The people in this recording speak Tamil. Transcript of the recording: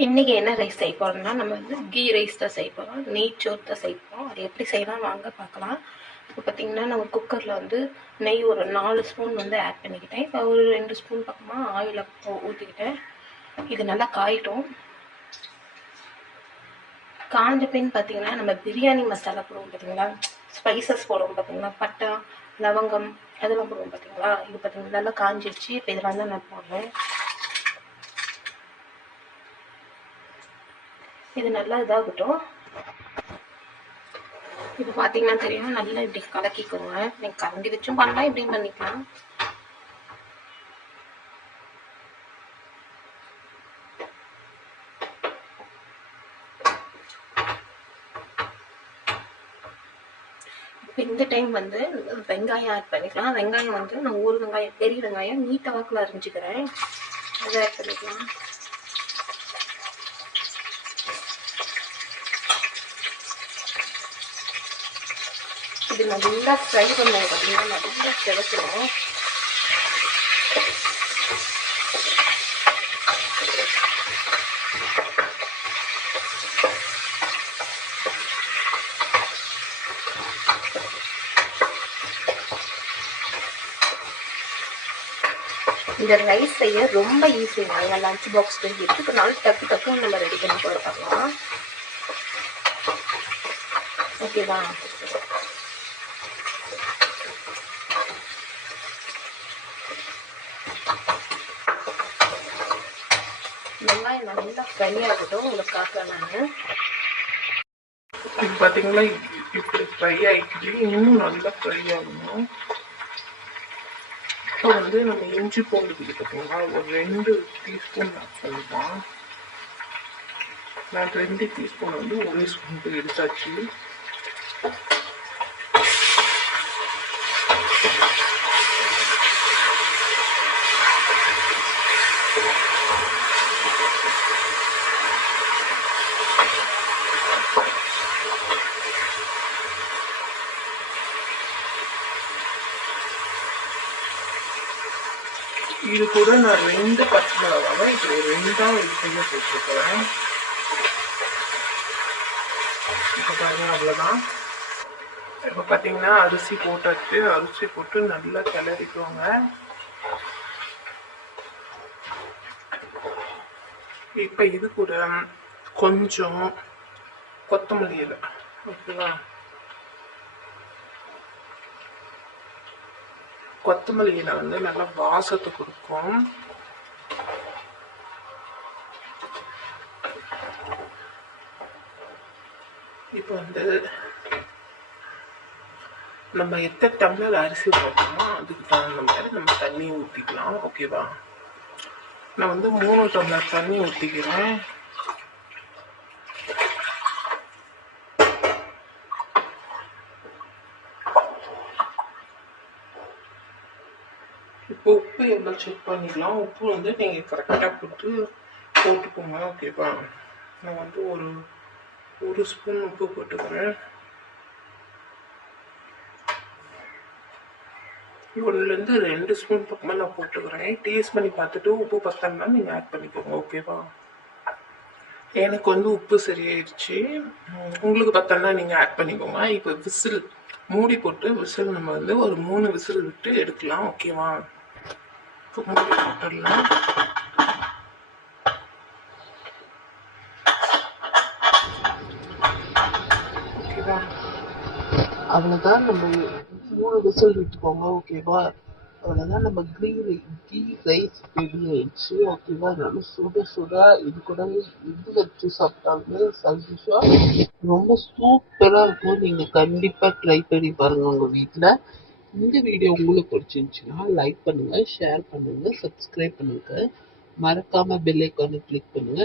இன்றைக்கி என்ன ரைஸ் செய்ய போகிறோம்னா, நம்ம வந்து கீ ரைஸ் தான் செய்ய போகிறோம். நெய் சோறு தான் செய்ய போகிறோம். அது எப்படி செய்யலாம் வாங்க பார்க்கலாம். இப்போ பார்த்திங்கன்னா நம்ம குக்கரில் வந்து நெய் ஒரு 4 ஸ்பூன் வந்து ஆட் பண்ணிக்கிட்டேன். இப்போ ஒரு 2 ஸ்பூன் பக்கமாக ஆயிலை ஊற்றிக்கிட்டேன். இது நல்லா காயிட்டும். காஞ்ச பின் பார்த்திங்கன்னா நம்ம பிரியாணி மசாலா போடுவோம் பார்த்திங்களா, ஸ்பைசஸ் போடுவோம் பார்த்திங்களா, பட்டை லவங்கம் அதெல்லாம் போடுவோம் பார்த்திங்களா. இது பார்த்திங்கன்னா நல்லா காஞ்சிடுச்சு. இப்போ இதெல்லாம் தான் நான் போடுறேன். இது நல்லா இதாகட்டும். இது பார்த்தீங்கன்னா தெரியும், நல்லா இப்படி கலக்கிக்கோங்க. நீங்கள் கரண்டி வச்சும் பண்ணலாம், இப்படியும் பண்ணிக்கலாம். இப்போ இந்த டைம் வந்து வெங்காயம் ஆட் பண்ணிக்கலாம். வெங்காயம் வந்து நான் ஒரு வெங்காயம், பெரிய வெங்காயம் நீட்ட வாக்கில் அரிஞ்சுக்கிறேன். அதை ஆட் பண்ணிக்கலாம். இது நல்லா ஃப்ரை பண்ணுவோம் பார்த்தீங்கன்னா, நல்லா செவக்கணும். இந்த ரைஸ் செய்ய ரொம்ப ஈஸிங்க. எங்கள் லஞ்ச் பாக்ஸ் எடுத்துக்கனாலும் டக்கு டக்குன்னு நம்ம ரெடி பண்ணி போட பார்க்கலாம். ஓகேவா? வெங்காயம் நல்லா ஃப்ரை ஆகட்டும். உங்களுக்கு காட்டுறேன் நான். இது பார்த்தீங்களா, இப்படி ஃப்ரை ஆகிடுச்சு. இன்னும் நல்லா ஃப்ரை ஆகணும். இப்போ வந்து நம்ம இஞ்சி பூண்டு பார்த்தீங்கன்னா ஒரு 2 டீஸ்பூன் ஆட் பண்ணிக்கலாம். நான் 2 டீஸ்பூன் வந்து 1 ஸ்பூன் எடுத்தாச்சு. இது கூட நான் 2 பச்சை மிளகாவை இப்படி 2ஆ இது பண்ணி போட்டுருக்கிறேன். இப்போ பாருங்க, அவ்வளோதான். இப்போ பார்த்தீங்கன்னா அரிசி போட்டாச்சு. அரிசி போட்டு நல்லா கிளறிக்கோங்க. இப்போ இது கூட கொஞ்சம் கொத்தமல்லி இலை, ஓகேவா? கொத்தமல்லி இலை வந்து நல்லா வாசத்தை கொடுக்கும். இப்போ வந்து நம்ம எத்தனை டம்ளர் அரிசி போட்டோமோ அதுக்கு தகுந்த மாதிரி நம்ம தண்ணி ஊற்றிக்கலாம், ஓகேவா? நான் வந்து 3 டம்ளர் தண்ணி ஊற்றிக்கிறேன். இப்போ உப்பு எவ்வளோ செக் பண்ணிக்கலாம். உப்பு வந்து நீங்கள் கரெக்டாக போட்டுக்கோங்க, ஓகேவா? நான் வந்து ஒரு ஸ்பூன் உப்பு போட்டுக்கிறேன். 1லேருந்து 2 ஸ்பூன் பக்கமாக நான் போட்டுக்கிறேன். டேஸ்ட் பண்ணி பார்த்துட்டு உப்பு பத்தலைன்னா நீங்கள் ஆட் பண்ணிக்கோங்க, ஓகேவா? எனக்கு வந்து உப்பு சரியாயிடுச்சு. உங்களுக்கு பத்தலைன்னா நீங்கள் ஆட் பண்ணிக்கோங்க. இப்போ விசில் மூடி போட்டு விசில் நம்ம வந்து ஒரு 3 விசில் விட்டு எடுக்கலாம், ஓகேவா? இப்போ மூடி போட்டுடலாம். ஓகேவா? அவ்வளோதான். நம்ம 3 விசில் விட்டுக்கோங்க, ஓகேவா? அவ்வளோதான். நம்ம கீ ரைஸ் ரெடி ஆயிடுச்சு, ஓகேவா? நல்லா சுட சுட இது கூட இது வச்சு சாப்பிட்டாலுமே சைடிஷாக ரொம்ப சூப்பராக இருக்கும். நீங்கள் கண்டிப்பாக ட்ரை பண்ணி பாருங்கள் உங்கள் வீட்டில். இந்த வீடியோ உங்களுக்கு பிடிச்சிருந்துச்சுன்னா லைக் பண்ணுங்கள், ஷேர் பண்ணுங்கள், சப்ஸ்கிரைப் பண்ணுங்கள். மறக்காமல் பெல் ஐக்கானை கிளிக் பண்ணுங்கள்.